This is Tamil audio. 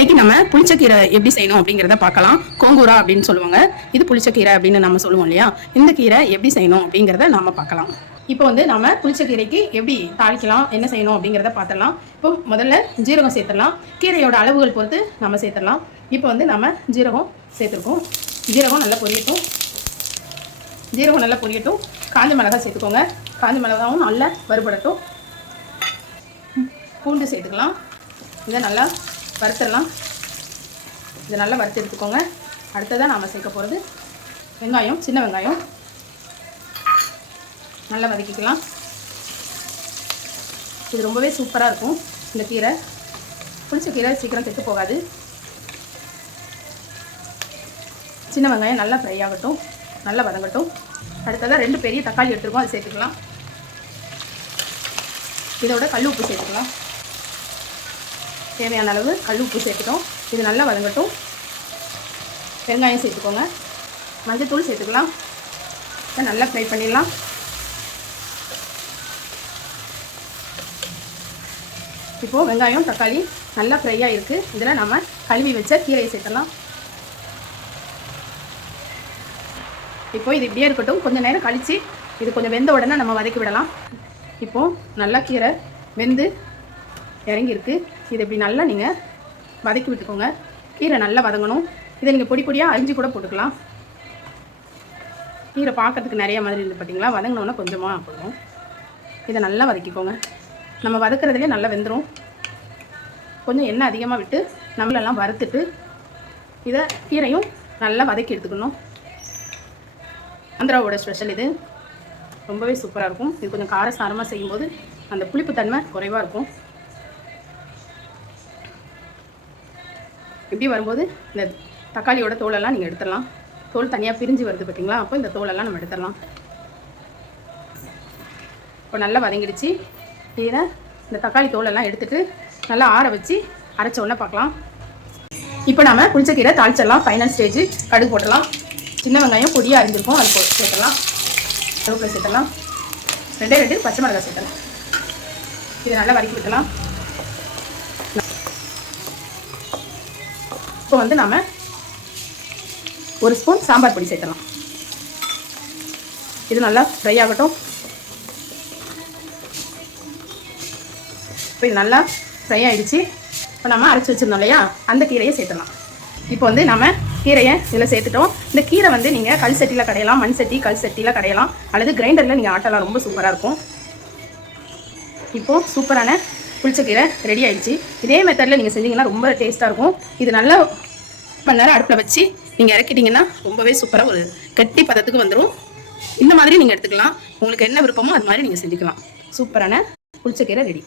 இன்னைக்கு நம்ம புளிச்சக்கீரை எப்படி செய்யணும் அப்படிங்கிறத பார்க்கலாம். கோங்கூரா அப்படின்னு சொல்லுவாங்க. இது புளிச்சக்கீரை அப்படின்னு நம்ம சொல்லுவோம் இல்லையா? இந்த கீரை எப்படி செய்யணும் அப்படிங்கிறத நாம பார்க்கலாம். இப்போ வந்து நம்ம புளிச்சக்கீரைக்கு எப்படி தாளிக்கலாம் என்ன செய்யணும் அப்படிங்கிறத பார்த்துடலாம். இப்போ முதல்ல ஜீரகம் சேர்த்துடலாம். கீரையோட அளவுகள் பொறுத்து நம்ம சேர்த்துடலாம். இப்போ வந்து நம்ம ஜீரகம் சேர்த்துருக்கோம். ஜீரகம் நல்லா பொரியட்டும். ஜீரகம் நல்லா பொரியட்டும். காஞ்ச மிளகாய் சேர்த்துக்கோங்க. காஞ்ச மிளகாவும் நல்லா வறுபடட்டும். பூண்டு சேர்த்துக்கலாம். இதை நல்லா வறுத்துடலாம். இதை நல்லா வறுத்து எடுத்துக்கோங்க. அடுத்ததாக நாம் சேர்க்க போகிறது வெங்காயம் சின்ன வெங்காயம். நல்லா வதக்கிக்கலாம். இது ரொம்பவே சூப்பராக இருக்கும் இந்த கீரை. புளிச்ச கீரை சீக்கிரம் கெட்டு போகாது. சின்ன வெங்காயம் நல்லா ஃப்ரை ஆகட்டும் நல்லா வதங்கட்டும். அடுத்ததாக ரெண்டு பெரிய தக்காளி எடுத்துருக்கோம் அதை சேர்த்துக்கலாம். இதோட கல் உப்பு சேர்த்துக்கலாம். தேவையான அளவு கல் உப்பு சேர்த்துட்டோம். இது நல்லா வதங்கட்டும். வெங்காயம் சேர்த்துக்கோங்க. மஞ்சத்தூள் சேர்த்துக்கலாம். இதை நல்லா ஃப்ரை பண்ணிடலாம். இப்போது வெங்காயம் தக்காளி நல்லா ஃப்ரையாக இருக்குது இதில் நம்ம கழுவி வச்ச கீரையை சேர்த்தலாம் இப்போ இது இப்படியே இருக்கட்டும். கொஞ்சம் நேரம் கழித்து இது கொஞ்சம் வெந்த உடனே நம்ம வதக்கி விடலாம். இப்போது நல்லா கீரை வெந்து இறங்கியிருக்கு. இது இப்படி நல்லா நீங்கள் வதக்கி விட்டுக்கோங்க. கீரை நல்லா வதங்கணும். இதை நீங்கள் பொடி பொடியாக அரிஞ்சு கூட போட்டுக்கலாம். கீரை பார்க்கறதுக்கு நிறைய மாதிரி இருந்து பார்த்தீங்களா வதங்கினோன்னா கொஞ்சமாக போதும். இதை நல்லா வதக்கிக்கோங்க. நம்ம வதக்குறதுலேயே நல்லா வெந்துடும் கொஞ்சம் எண்ணெய் அதிகமாக விட்டு நம்மளெல்லாம் வறுத்துட்டு இதை கீரையும் நல்லா வதக்கி எடுத்துக்கணும். ஆந்திராவோட ஸ்பெஷல் இது. ரொம்பவே சூப்பராக இருக்கும். இது கொஞ்சம் காரசாரமாக செய்யும்போது அந்த புளிப்புத்தன்மை குறைவாக இருக்கும். இப்படி வரும்போது இந்த தக்காளியோட தோலெல்லாம் நீங்கள் எடுத்துடலாம். தோல் தனியாக பிரிஞ்சு வருது பார்த்தீங்களா அப்போ இந்த தோலெல்லாம் நம்ம எடுத்துடலாம். இப்போ நல்லா வதங்கிடுச்சு. இதை இந்த தக்காளி தோலெல்லாம் எடுத்துட்டு நல்லா ஆற வச்சு அரைச்ச உடனே பார்க்கலாம். இப்போ நம்ம புளிச்சக்கீரை தாளிச்சிடலாம். ஃபைனல் ஸ்டேஜ் கடுகு போட்டலாம் சின்ன வெங்காயம் பொடியாக அரிஞ்சிருக்கும். அது போட்டு சேர்த்துடலாம். கருவேப்பிலை சேர்த்துடலாம். ரெண்டே ரெண்டு பச்சை மிளகாய் சேர்த்துடலாம். இதை நல்லா வதக்கி விட்டலாம் இப்போ வந்து நம்ம ஒரு ஸ்பூன் சாம்பார் பொடி சேர்த்தலாம் இது நல்லா ஃப்ரை ஆகட்டும். இப்போ இது நல்லா ஃப்ரை ஆகிடுச்சு இப்போ நம்ம அரைச்சி வச்சிருந்தோம் இல்லையா? அந்த கீரையை சேர்த்துலாம் இப்போ வந்து நம்ம கீரையை இதில் சேர்த்துட்டோம். இந்த கீரை வந்து நீங்கள் கல் சட்டியில் கடையலாம் மண் சட்டி கல் சட்டியில் கடையலாம். அல்லது கிரைண்டரில் நீங்கள் ஆட்டலாம் ரொம்ப சூப்பராக இருக்கும். இப்போது சூப்பரான புளிச்சக்கீரை ரெடி ஆயிடுச்சு. இதே மெத்தடில் நீங்கள் செஞ்சீங்கன்னா ரொம்ப டேஸ்ட்டாக இருக்கும். இது நல்லா கொஞ்ச நேரம் அடுப்பில் வச்சு நீங்கள் இறக்கிட்டீங்கன்னா ரொம்பவே சூப்பராக ஒரு கட்டி பதத்துக்கு வந்துடும் இந்த மாதிரி நீங்கள் எடுத்துக்கலாம். உங்களுக்கு என்ன விருப்பமோ அது மாதிரி நீங்கள் செஞ்சுக்கலாம். சூப்பரான புளிச்சக்கீரை ரெடி